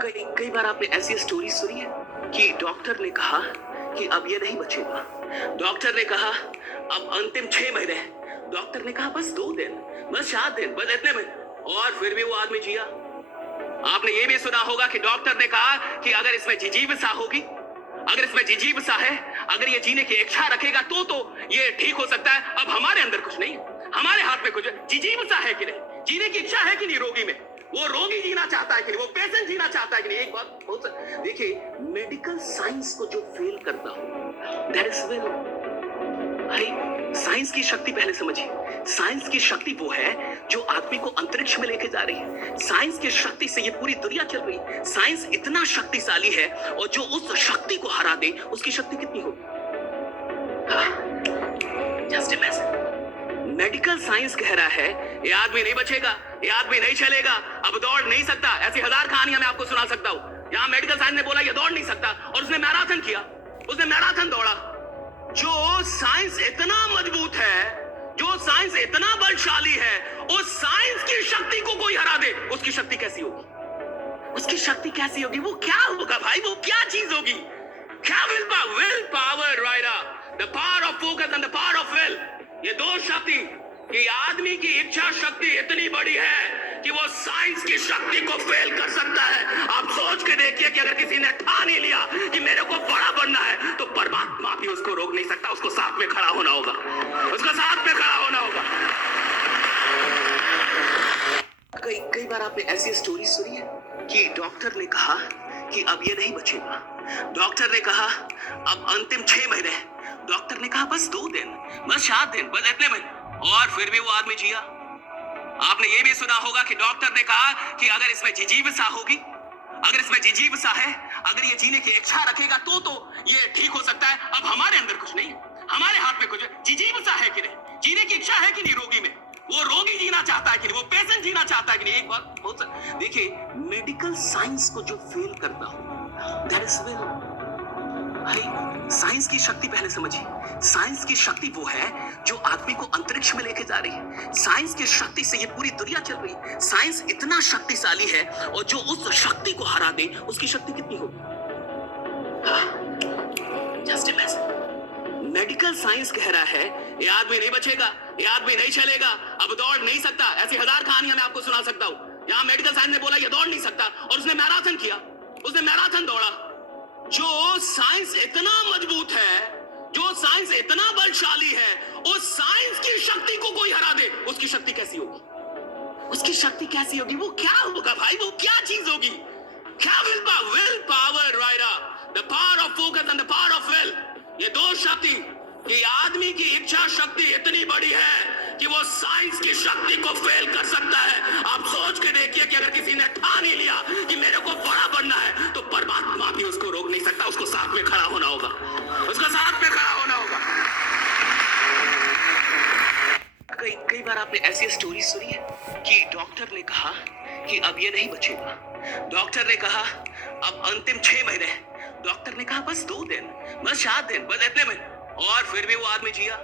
कई कई बार आपने ऐसी स्टोरी सुनी है कि डॉक्टर ने कहा कि अब ये नहीं बचेगा। डॉक्टर ने कहा अब अंतिम 6 महीने। डॉक्टर ने कहा बस 2 दिन, बस 4 दिन, बस इतने में, और फिर भी वो आदमी जिया। आपने ये भी सुना होगा कि डॉक्टर ने कहा कि अगर इसमें जिजीविसा होगी, अगर इसमें जिजीविसा है, अगर ये जीने की इच्छा रखेगा तो ये ठीक हो सकता है। अब हमारे अंदर कुछ नहीं है, हमारे हाथ में कुछ है। जिजीविसा है कि नहीं, जीने की इच्छा है कि नहीं रोगी में, वो रोगी जीना चाहता है कि नहीं, वो पेशेंट जीना चाहता है कि नहीं। एक बात बहुत देखिए, मेडिकल साइंस को जो फेल करता हो, दैट इज विल। भाई साइंस की शक्ति पहले समझिए। साइंस की शक्ति वो है जो आदमी को अंतरिक्ष में लेके जा रही है। साइंस की शक्ति से ये पूरी दुनिया चल रही है। साइंस इतना शक्तिशाली है, और जो उस शक्ति को हरा दे उसकी शक्ति कितनी होगी। जस्ट इमेजिन, मेडिकल साइंस कह रहा है ये आदमी नहीं बचेगा, ये आदमी नहीं चलेगा, अब दौड़ नहीं सकता। ऐसी 1000 कहानियां मैं आपको सुना सकता हूं। यहां मेडिकल साइंस ने बोला ये दौड़ नहीं सकता, और उसने मैराथन किया, उसने मैराथन दौड़ा। जो साइंस इतना मजबूत है, जो साइंस इतना बलशाली है, उस साइंस की शक्ति को कोई हरा दे, उसकी शक्ति कैसी होगी? उसकी शक्ति कैसी होगी? वो क्या होगा भाई? वो क्या चीज होगी? क्या will power, right? The power of focus and the power of will. ये दो शक्ति, कि आदमी की इच्छा शक्ति इतनी बड़ी है कि वो साइंस की शक्ति को फेल कर सकता है। आप सोच के देखिए कि अगर किसी ने ठान ही लिया कि मेरे को बड़ा बनना है, तो परमात्मा भी उसको रोक नहीं सकता। उसको साथ में खड़ा होना होगा, उसको साथ में खड़ा होना होगा। कई कई बार आपने ऐसी स्टोरी सुनी है कि डॉक्टर ने कहा कि अब ये नहीं बचेगा। डॉक्टर ने कहा अब अंतिम 6 महीने। डॉक्टर ने कहा बस 2 दिन, बस 4 दिन, बस इतने में, और फिर भी वो आदमी जिया। आपने ये भी सुना होगा कि डॉक्टर ने कहा कि अगर इसमें जिजीविसा होगी, अगर इसमें जिजीविसा है, अगर ये जीने की इच्छा रखेगा तो ये ठीक हो सकता है। अब हमारे अंदर कुछ नहीं है, हमारे हाथ में कुछ है। जिजीविसा है कि नहीं, जीने की इच्छा है कि नहीं रोगी में, वो रोगी जीना चाहता है कि नहीं, वो पेशेंट जीना चाहता है कि नहीं। एक बात बहुत देखिए, मेडिकल साइंस को जो फेल करता हो, दैट इज विल। भाई साइंस की शक्ति पहले समझिए। साइंस की शक्ति वो है जो आदमी को अंतरिक्ष में लेके जा रही है। साइंस की शक्ति से ये पूरी दुनिया चल रही है। साइंस इतना शक्तिशाली है, और जो उस शक्ति को हरा दे उसकी शक्ति कितनी होगी। जस्ट इमेजिन, मेडिकल साइंस कह रहा है ये आदमी नहीं बचेगा, ये आदमी नहीं चलेगा, अब दौड़ नहीं सकता। ऐसी 1000 कहानियां मैं आपको सुना सकता हूं। यहां मेडिकल साइंस ने बोला ये दौड़ नहीं सकता, और उसने मैराथन किया, उसने मैराथन दौड़ा। जो साइंस इतना मजबूत है, जो साइंस इतना बलशाली है, उस साइंस की शक्ति को कोई हरा दे, उसकी शक्ति कैसी होगी? उसकी शक्ति कैसी होगी? वो क्या होगा भाई? वो क्या चीज होगी? क्या will power, right? The power of focus and the power of will. ये दो शक्ति, कि आदमी की इच्छा शक्ति इतनी बड़ी है कि वो साइंस की शक्ति को फेल कर सकता है। आप सोच के देखिए कि अगर किसी ने ठान ही लिया कि मेरे को बड़ा बनना है, तो परमात्मा भी उसको रोक नहीं सकता। उसको साथ में खड़ा होना होगा, उसको साथ में खड़ा होना होगा। कई कई बार आपने ऐसी स्टोरी सुनी है कि डॉक्टर ने कहा कि अब ये नहीं बचेगा। डॉक्टर ने कहा अब अंतिम 6 महीने। डॉक्टर ने कहा बस 2 दिन, बस 4 दिन, बस इतने में, और फिर भी वो आदमी जिया।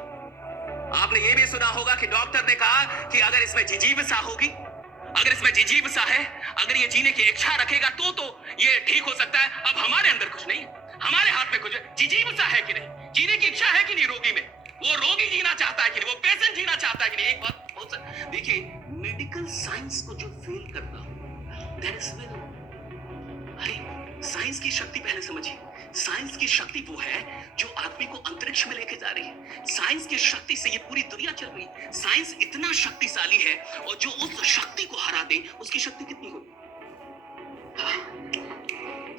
आपने ये भी सुना होगा कि डॉक्टर ने कहा कि अगर इसमें जिजीविसा होगी, अगर इसमें जिजीविसा है, अगर ये जीने की इच्छा रखेगा तो ये ठीक हो सकता है। अब हमारे अंदर कुछ नहीं है, हमारे हाथ में कुछ है। जिजीविसा है कि नहीं, जीने की इच्छा है कि नहीं रोगी में, वो रोगी जीना चाहता है कि नहीं, वो पेशेंट जीना चाहता है कि नहीं। एक बात बहुत देखिए, मेडिकल साइंस को जो फेल करता हो, दैट इज विल। भाई साइंस की शक्ति पहले समझिए। साइंस की शक्ति वो है जो आदमी को अंतरिक्ष में लेके जा रही है। साइंस की शक्ति से ये पूरी दुनिया चल रही है। साइंस इतना शक्तिशाली है, और जो उस शक्ति को हरा दे उसकी शक्ति कितनी होगी।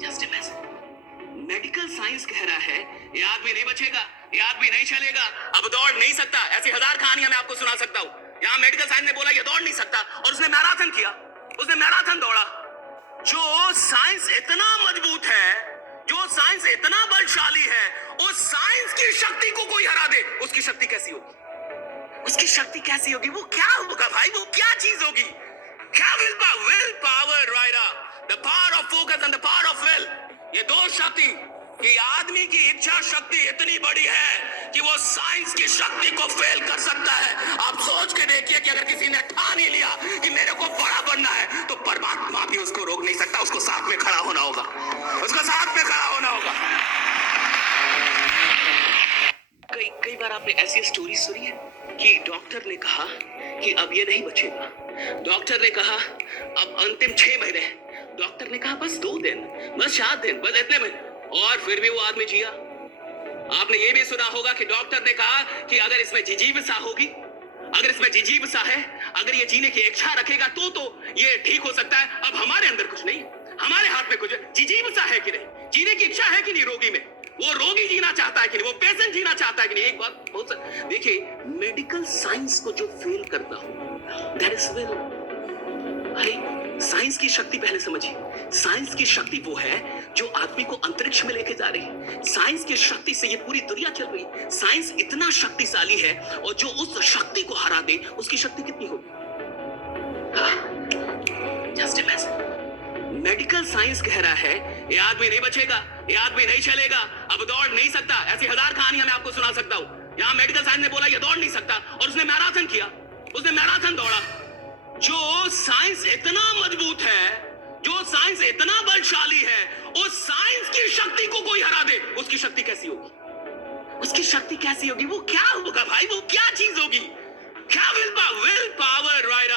जस्ट इमेजिन, मेडिकल साइंस कह रहा है ये आदमी नहीं बचेगा, ये आदमी नहीं चलेगा, अब दौड़ नहीं सकता। ऐसी 1000 कहानियां मैं आपको सुना सकता हूं। यहां मेडिकल साइंस ने बोला ये दौड़ नहीं सकता, और उसने मैराथन किया, उसने मैराथन दौड़ा। जो साइंस इतना मजबूत है, जो साइंस इतना बलशाली है, उस साइंस की शक्ति को कोई हरा दे, उसकी शक्ति कैसी होगी? उसकी शक्ति कैसी होगी? वो क्या होगा भाई? वो क्या चीज होगी? क्या will power, right? The power of focus and the power of will. ये दो शक्ति, कि आदमी की इच्छा शक्ति इतनी बड़ी है कि वो साइंस की शक्ति को फेल कर सकता है। आप सोच के देखिए कि अगर किसी ने ठान ही लिया कि मेरे को बड़ा बनना है, तो परमात्मा भी उसको रोक नहीं सकता। उसको साथ में खड़ा होना होगा, उसको साथ में खड़ा होना होगा। कई कई बार आपने ऐसी स्टोरी सुनी है कि डॉक्टर ने कहा कि अब ये नहीं बचेगा। डॉक्टर ने कहा अब अंतिम 6 महीने हैं। डॉक्टर ने कहा बस 2 दिन, बस 4 दिन, बस इतने में, और फिर भी वो आदमी जिया। आपने ये भी सुना होगा कि डॉक्टर ने कहा कि अगर इसमें जिजीविसा होगी, अगर इसमें जिजीविसा है, अगर ये जीने की इच्छा रखेगा तो ये ठीक हो सकता है। अब हमारे अंदर कुछ नहीं, हमारे हाथ में कुछ है। जिजीविसा है कि नहीं, जीने की इच्छा है कि नहीं रोगी में, वो रोगी जीना चाहता है कि नहीं, वो पेशेंट जीना चाहता है कि नहीं। एक बात बहुत देखिए, मेडिकल साइंस को जो फेल करता हो, दैट इज विल। भाई साइंस की शक्ति पहले समझिए। साइंस की शक्ति वो है जो आदमी को अंतरिक्ष में लेके जा रही है। साइंस की शक्ति से ये पूरी दुनिया चल रही है। साइंस इतना शक्तिशाली है, और जो उस शक्ति को हरा दे, उसकी शक्ति कितनी होगी? Just imagine. मेडिकल साइंस कह रहा है ये आदमी नहीं बचेगा, ये आदमी नहीं चलेगा, अब दौड़ नहीं सकता। ऐसी 1000 कहानियां मैं आपको सुना सकता हूं। यहां मेडिकल साइंस ने बोला ये दौड़ नहीं सकता, और उसने मैराथन किया, उसने मैराथन दौड़ा। जो साइंस इतना मजबूत है, जो साइंस इतना बलशाली है, उस साइंस की शक्ति को कोई हरा दे, उसकी शक्ति कैसी होगी? उसकी शक्ति कैसी होगी? वो क्या होगा भाई? वो क्या चीज होगी? क्या will power, right?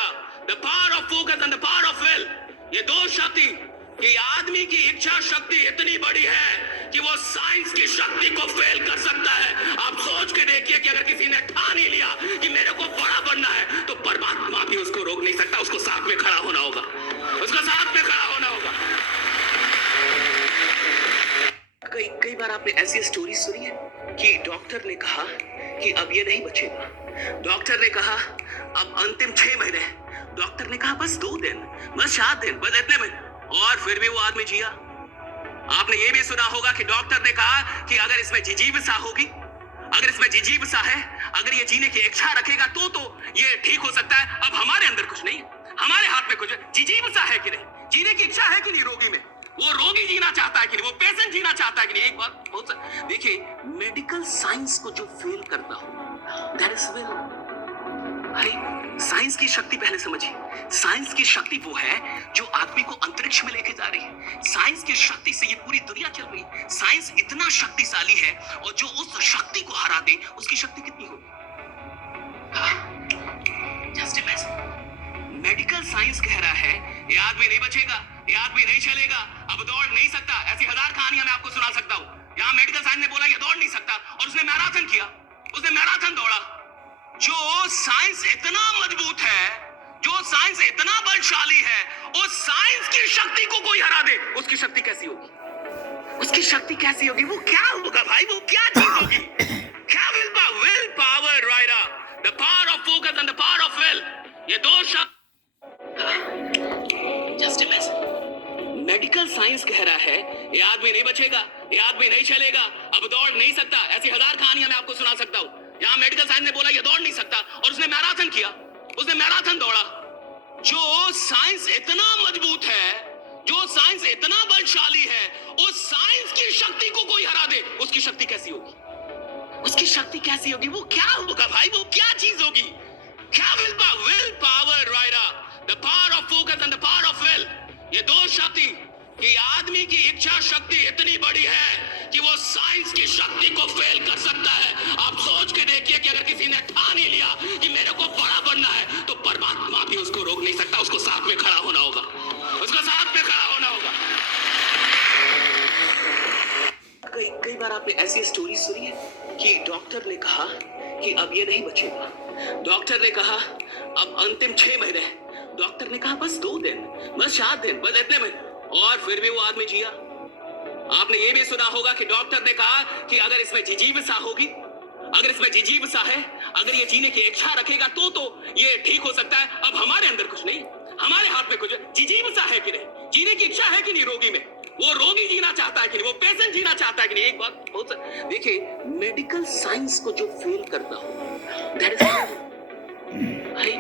The power of focus and the power of will. ये दो शक्ति, कि आदमी की इच्छा शक्ति इतनी बड़ी है कि वो साइंस की शक्ति को फेल कर सकता है। आप सोच के देखिए कि अगर किसी ने ठान ही लिया कि मेरे को बड़ा बनना है, तो परमात्मा भी उसको रोक नहीं सकता। उसको साथ में खड़ा होना होगा, उसको साथ में खड़ा होना होगा। कई बार आपने ऐसी स्टोरी सुनी है कि डॉक्टर ने कहा कि अब ये नहीं बचेगा। डॉक्टर ने कहा अब अंतिम 6 महीने हैं। डॉक्टर ने कहा बस 2 दिन, बस 4 दिन, बस इतने में, और फिर भी वो आदमी जिया। आपने ये भी सुना होगा कि डॉक्टर ने कहा कि अगर इसमें जिजीविसा होगी, अगर इसमें जिजीविसा है, अगर ये जीने की इच्छा रखेगा तो ये ठीक हो सकता है। अब हमारे अंदर कुछ नहीं, हमारे हाथ में कुछ है। जिजीविसा है कि नहीं, जीने की इच्छा है कि नहीं रोगी में, वो रोगी जीना चाहता है कि नहीं, वो पेशेंट जीना चाहता है कि नहीं। एक बात बहुत देखिए, मेडिकल साइंस को जो फेल करता हो, दैट इज विल। भाई साइंस की शक्ति पहले समझिए। साइंस की शक्ति वो है जो आदमी को अंतरिक्ष में लेके जा रही है। साइंस की शक्ति से ये पूरी दुनिया चल रही है। साइंस इतना शक्तिशाली है, और जो उस शक्ति को हरा दे, उसकी शक्ति कितनी होगी? Just imagine. मेडिकल साइंस कह रहा है ये आदमी नहीं बचेगा, ये आदमी नहीं चलेगा, अब दौड़ नहीं सकता। ऐसी 1000 कहानियां मैं आपको सुना सकता हूं। यहां मेडिकल साइंस ने बोला ये दौड़ नहीं सकता, और उसने मैराथन किया, उसने मैराथन दौड़ा। जो साइंस इतना मजबूत है, जो साइंस इतना बलशाली है, उस साइंस की शक्ति को कोई हरा दे, उसकी शक्ति कैसी होगी? उसकी शक्ति कैसी होगी? वो क्या होगा भाई? वो क्या चीज होगी? क्या will power, right? The power of focus and the power of will. ये दो शब्द। Just imagine. मेडिकल साइंस कह रहा है ये आदमी नहीं बचेगा, ये आदमी नहीं चलेगा, अब दौड़ नहीं सकता। ऐसी 1000 कहानियां मैं आपको सुना सकता हूं। यहां मेडिकल साइंस ने बोला ये दौड़ नहीं सकता, और उसने मैराथन किया, उसने मैराथन दौड़ा। जो साइंस इतना मजबूत है, जो साइंस इतना बलशाली है, उस साइंस की शक्ति को कोई हरा दे, उसकी शक्ति कैसी होगी? उसकी शक्ति कैसी होगी? वो क्या होगा भाई? वो क्या चीज होगी? क्या will power, right? The power of focus and the power of will. ये दो शक्ति, कि आदमी की इच्छा शक्ति इतनी बड़ी है कि वो साइंस की शक्ति को फेल कर सकता है। आप सोच के देखिए कि अगर किसी ने ठान ही लिया कि मेरे को बड़ा बनना है, तो परमात्मा भी उसको रोक नहीं सकता। उसको साथ में खड़ा होना होगा, उसको साथ में खड़ा होना होगा। कई बार आपने ऐसी स्टोरी सुनी है कि डॉक्टर ने कहा कि अब ये नहीं बचेगा। डॉक्टर ने कहा अब अंतिम 6 महीने हैं। डॉक्टर ने कहा बस 2 दिन, बस 4 दिन, बस इतने में, और फिर भी वो आदमी जिया। आपने ये भी सुना होगा कि डॉक्टर ने कहा कि अगर इसमें जिजीविसा होगी, अगर इसमें जिजीविसा है, अगर ये जीने की इच्छा रखेगा तो ये ठीक हो सकता है। अब हमारे अंदर कुछ नहीं, हमारे हाथ में कुछ है। जिजीविसा है कि नहीं, जीने की इच्छा है कि नहीं रोगी में, वो रोगी जीना चाहता है कि नहीं, वो पेशेंट जीना चाहता है कि नहीं। एक बात बहुत देखिए, मेडिकल साइंस को जो फेल करता हो, दैट इज। भाई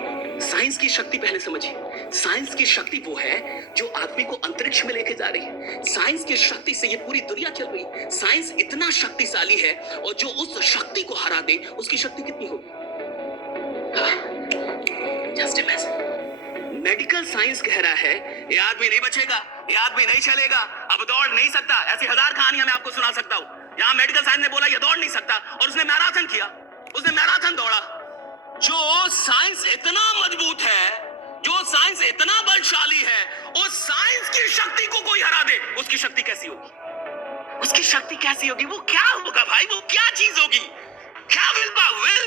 साइंस की शक्ति पहले समझिए। साइंस की शक्ति वो है जो आदमी को अंतरिक्ष में लेके जा रही है। साइंस की शक्ति से ये पूरी दुनिया चल रही है। साइंस इतना शक्तिशाली है, और जो उस शक्ति को हरा दे, उसकी शक्ति कितनी होगी? Just imagine. मेडिकल साइंस कह रहा है ये आदमी नहीं बचेगा, ये आदमी नहीं चलेगा, अब दौड़ नहीं सकता। ऐसी हजार कहानियां मैं आपको सुना सकता हूं। यहां मेडिकल साइंस ने बोला ये दौड़ नहीं सकता और उसने मैराथन किया, उसने मैराथन दौड़ा। जो साइंस इतना मजबूत है, जो साइंस इतना बलशाली है, उस साइंस की शक्ति को कोई हरा दे, उसकी शक्ति कैसी होगी? उसकी शक्ति कैसी होगी? वो क्या होगा भाई? वो क्या चीज होगी? क्या विल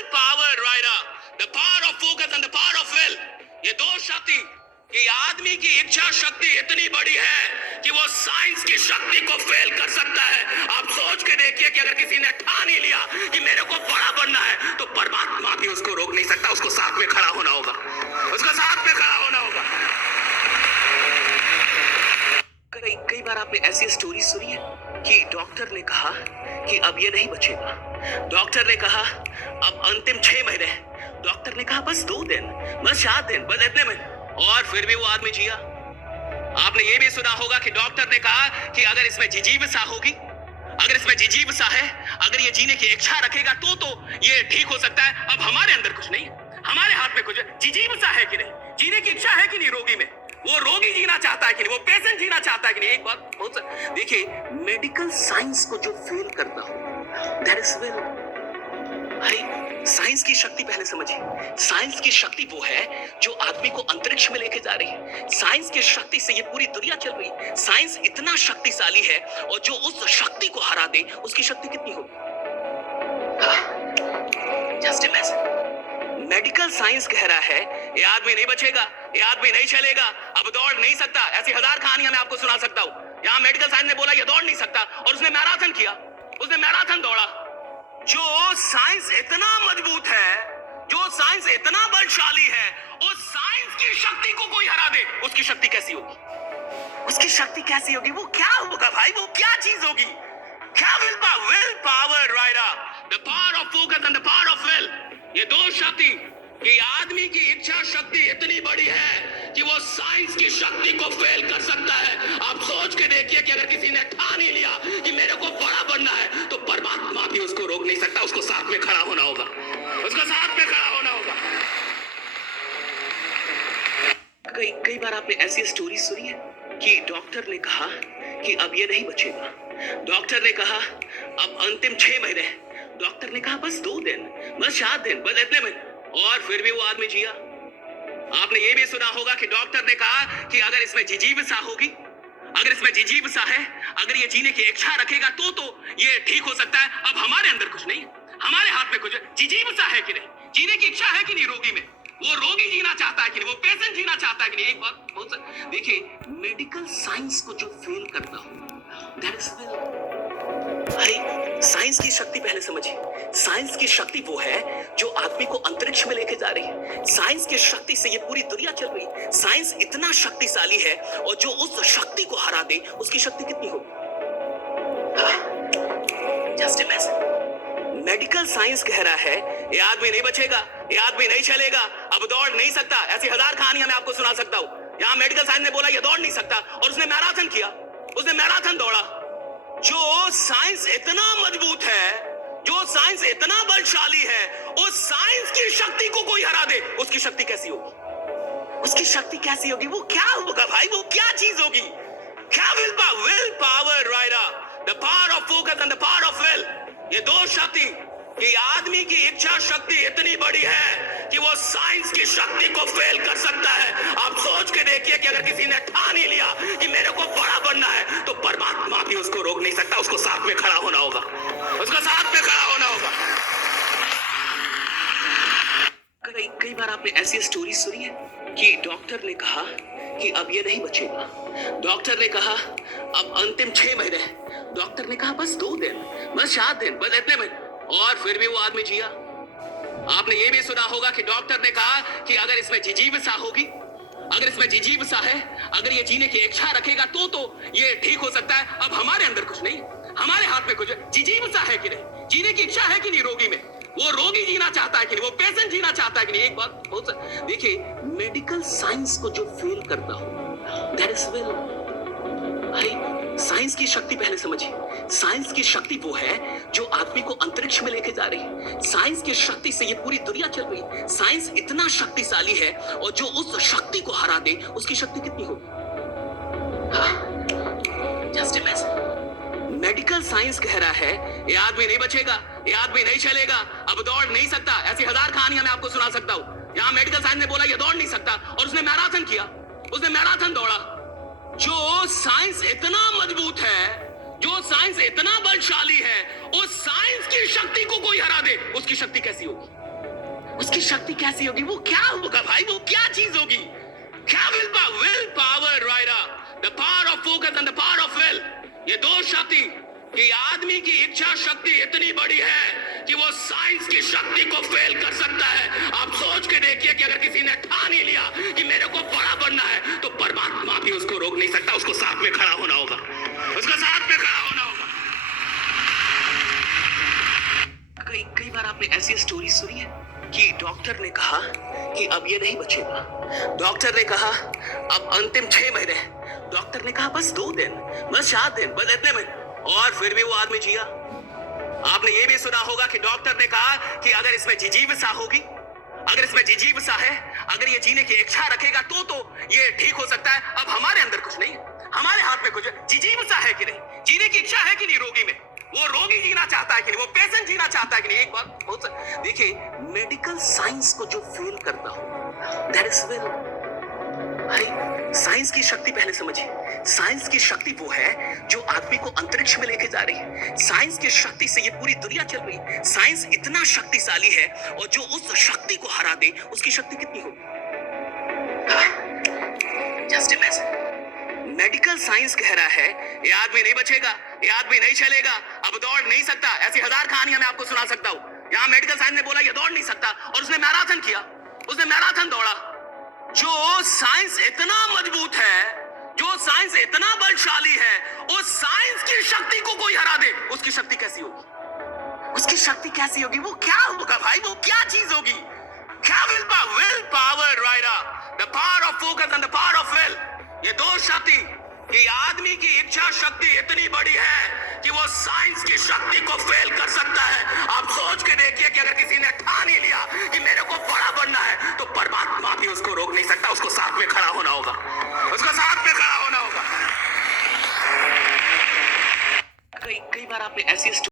पावर, राइडा, the power of focus and the power of will. ये दो शक्ति, कि आदमी की इच्छा शक्ति इतनी बड़ी है कि वो साइंस की शक्ति को फेल कर सकता है। आप सोच के देखिए कि अगर किसी ने ठान ही लिया कि मेरे को बड़ा बनना है, तो परमात्मा भी उसको रोक नहीं सकता। उसको साथ में खड़ा होना होगा, उसको साथ में खड़ा होना होगा। कई बार आपने ऐसी स्टोरी सुनी है कि डॉक्टर ने कहा कि अब ये नहीं बचेगा। डॉक्टर ने कहा अब अंतिम 6 महीने। डॉक्टर ने कहा बस 2 दिन, बस 4 दिन, बस इतने में, और फिर भी वो आदमी जिया। आपने ये भी सुना होगा कि डॉक्टर ने कहा कि अगर इसमें जिजीविसा होगी, अगर इसमें जिजीविसा है, अगर ये जीने की इच्छा रखेगा तो ये ठीक हो सकता है। अब हमारे अंदर कुछ नहीं है, हमारे हाथ में कुछ है। जिजीविसा है कि नहीं, जीने की इच्छा है कि नहीं रोगी में, वो रोगी जीना चाहता है कि नहीं, वो पेशेंट जीना चाहता है कि नहीं। एक बात बहुत देखिए, मेडिकल साइंस को जो फेल करता हो, दैट इज विल। भाई साइंस की शक्ति पहले समझिए। साइंस की शक्ति वो है जो आदमी को अंतरिक्ष में लेके जा रही है। साइंस की शक्ति से ये पूरी दुनिया चल रही है। साइंस इतना शक्तिशाली है, और जो उस शक्ति को हरा दे, उसकी शक्ति कितनी होगी? Just imagine. मेडिकल साइंस कह रहा है ये आदमी नहीं बचेगा, ये आदमी नहीं चलेगा, अब दौड़ नहीं सकता। ऐसी हजार कहानियां मैं आपको सुना सकता हूं। यहां मेडिकल साइंस ने बोला ये दौड़ नहीं सकता और उसने मैराथन किया, उसने मैराथन दौड़ा। जो साइंस इतना मजबूत है, जो साइंस इतना बलशाली है, उस साइंस की शक्ति को कोई हरा दे, उसकी शक्ति कैसी होगी? उसकी शक्ति कैसी होगी? वो क्या होगा भाई? वो क्या चीज होगी? क्या विल पावर, राइडा, the power of focus and the power of will. ये दो शक्ति, कि आदमी की इच्छा शक्ति इतनी बड़ी है कि वो साइंस की शक्ति को फेल कर सकता है। आप सोच के देखिए कि अगर किसी ने ठान ही लिया कि मेरे को बड़ा बनना है, तो परमात्मा भी उसको रोक नहीं सकता। उसको साथ में खड़ा होना होगा, उसको साथ में खड़ा होना होगा। कई बार आपने ऐसी स्टोरी सुनी है कि डॉक्टर ने कहा कि अब ये नहीं बचेगा। डॉक्टर ने कहा अब अंतिम 6 महीने। डॉक्टर ने कहा बस 2 दिन, बस 4 दिन, बस इतने में, और फिर भी वो आदमी जिया। आपने ये भी सुना होगा कि डॉक्टर ने कहा कि अगर इसमें जिजीविसा होगी, अगर इसमें जिजीविसा है, अगर ये जीने की इच्छा रखेगा तो ये ठीक हो सकता है। अब हमारे अंदर कुछ नहीं है, हमारे हाथ में कुछ है। जिजीविसा है कि नहीं, जीने की इच्छा है कि नहीं रोगी में, वो रोगी जीना चाहता है कि नहीं, वो पेशेंट जीना चाहता है कि नहीं। एक बात बहुत देखिए, मेडिकल साइंस को जो फेल करता हो, दैट इज विल। भाई साइंस की शक्ति पहले समझिए। साइंस की शक्ति वो है जो आदमी को अंतरिक्ष में लेके जा रही है। साइंस की शक्ति से ये पूरी दुनिया चल रही है। साइंस इतना शक्तिशाली है, और जो उस शक्ति को हरा दे, उसकी शक्ति कितनी होगी? Just imagine. मेडिकल साइंस कह रहा है ये आदमी नहीं बचेगा, ये आदमी नहीं चलेगा, अब दौड़ नहीं सकता। ऐसी हजार कहानियां मैं आपको सुना सकता हूं। यहां मेडिकल साइंस ने बोला ये दौड़ नहीं सकता और उसने मैराथन किया, उसने मैराथन दौड़ा। जो साइंस इतना मजबूत है, जो साइंस इतना बलशाली है, उस साइंस की शक्ति को कोई हरा दे, उसकी शक्ति कैसी होगी? उसकी शक्ति कैसी होगी? वो क्या होगा भाई? वो क्या चीज होगी? क्या विल पावर, राइडा, the power of focus and the power of will. ये दो शक्ति, कि आदमी की इच्छा शक्ति इतनी बड़ी है कि वो साइंस की शक्ति को फेल कर सकता है। आप सोच के देखिए कि अगर किसी ने ठान ही लिया कि मेरे को बड़ा बनना है, तो परमात्मा भी उसको रोक नहीं सकता। उसको साथ में खड़ा होना होगा, उसको साथ में खड़ा होना होगा। कई बार आपने ऐसी स्टोरी सुनी है कि डॉक्टर ने कहा कि अब ये नहीं बचेगा। डॉक्टर ने कहा अब अंतिम 6 महीने। डॉक्टर ने कहा बस 2 दिन, बस 4 दिन, बस इतने में, और फिर भी वो आदमी जिया। आपने ये भी सुना होगा कि डॉक्टर ने कहा कि अगर इसमें जिजीविसा होगी, अगर इसमें जिजीविसा है, अगर ये जीने की इच्छा रखेगा तो ये ठीक हो सकता है। अब हमारे अंदर कुछ नहीं है, हमारे हाथ में कुछ है। जिजीविसा है कि नहीं, जीने की इच्छा है कि नहीं रोगी में, वो रोगी जीना चाहता है कि नहीं, वो पेशेंट जीना चाहता है कि नहीं। एक बात बहुत देखिए, मेडिकल साइंस को जो फेल करता हो, दैट इज विल। भाई साइंस की शक्ति पहले समझिए। साइंस की शक्ति वो है जो आदमी को अंतरिक्ष में लेके जा रही है। साइंस की शक्ति से ये पूरी दुनिया चल रही है। साइंस इतना शक्तिशाली है, और जो उस शक्ति को हरा दे, उसकी शक्ति कितनी होगी? मेडिकल साइंस कह रहा है ये आदमी नहीं बचेगा, ये आदमी नहीं चलेगा, अब दौड़ नहीं सकता। ऐसी हजार कहानियां मैं आपको सुना सकता हूं। यहां मेडिकल साइंस ने बोला ये दौड़ नहीं सकता और उसने मैराथन किया, उसने मैराथन दौड़ा। जो साइंस इतना मजबूत है, जो साइंस इतना बलशाली है, उस साइंस की शक्ति को कोई हरा दे, उसकी शक्ति कैसी होगी? उसकी शक्ति कैसी होगी? वो क्या होगा भाई? वो क्या चीज होगी? क्या विल पावर, राइरा, the power of focus and the power of will. ये दो शक्ति कि आदमी की इच्छा शक्ति इतनी बड़ी है कि वो साइंस की शक्ति को फेल कर सकता है। आप सोच के देखिए कि अगर किसी ने ठान ही लिया कि मेरे को बड़ा बनना है, तो परमात्मा भी उसको रोक नहीं सकता। उसको साथ में खड़ा होना होगा, उसको साथ में खड़ा होना होगा। कई बार आपने ऐसी स्टोरी सुनी है कि डॉक्टर ने कहा कि अब ये नहीं बचेगा। डॉक्टर ने कहा अब अंतिम 6 महीने। डॉक्टर ने कहा बस 2 दिन, बस 4 दिन, बस इतने में, और फिर भी वो आदमी जिया। आपने ये भी सुना होगा कि डॉक्टर ने कहा कि अगर इसमें जिजीविसा होगी, अगर इसमें जिजीविसा है, अगर ये जीने की इच्छा रखेगा तो ये ठीक हो सकता है। अब हमारे अंदर कुछ नहीं है, हमारे हाथ में कुछ जिजीविसा है कि नहीं, जीने की इच्छा है कि नहीं रोगी में, वो रोगी जीना चाहता है कि नहीं, वो पेशेंट जीना चाहता है कि नहीं। एक बात बहुत देखिए, मेडिकल साइंस को जो फेल करता हो, दैट इज विल। भाई साइंस की शक्ति पहले समझिए। साइंस की शक्ति वो है जो आदमी को अंतरिक्ष में लेके जा रही है। साइंस की शक्ति से ये पूरी दुनिया चल रही है। साइंस इतना शक्तिशाली है, और जो उस शक्ति को हरा दे, उसकी शक्ति कितनी होगी? जस्ट इमेजिन, मेडिकल साइंस कह रहा है ये आदमी नहीं बचेगा, ये आदमी नहीं चलेगा, अब दौड़ नहीं सकता। ऐसी हजार कहानियां मैं आपको सुना सकता हूं। यहां मेडिकल साइंस ने बोला ये दौड़ नहीं सकता और उसने मैराथन किया, उसने मैराथन दौड़ा। जो साइंस इतना मजबूत है, जो साइंस इतना बलशाली है, उस साइंस की शक्ति को कोई हरा दे, उसकी शक्ति कैसी होगी? उसकी शक्ति कैसी होगी? वो क्या होगा भाई? वो क्या चीज होगी? क्या विल पावर, राइरा, the power of focus and the power of will. ये दो शक्ति कि आदमी की इच्छा शक्ति इतनी बड़ी है कि वो साइंस की शक्ति को फेल कर सकता है। आप सोच के देखिए कि अगर किसी ने ठान ही लिया कि मेरे को बड़ा बनना है, तो परमात्मा भी उसको रोक नहीं सकता। उसको साथ में खड़ा होना होगा,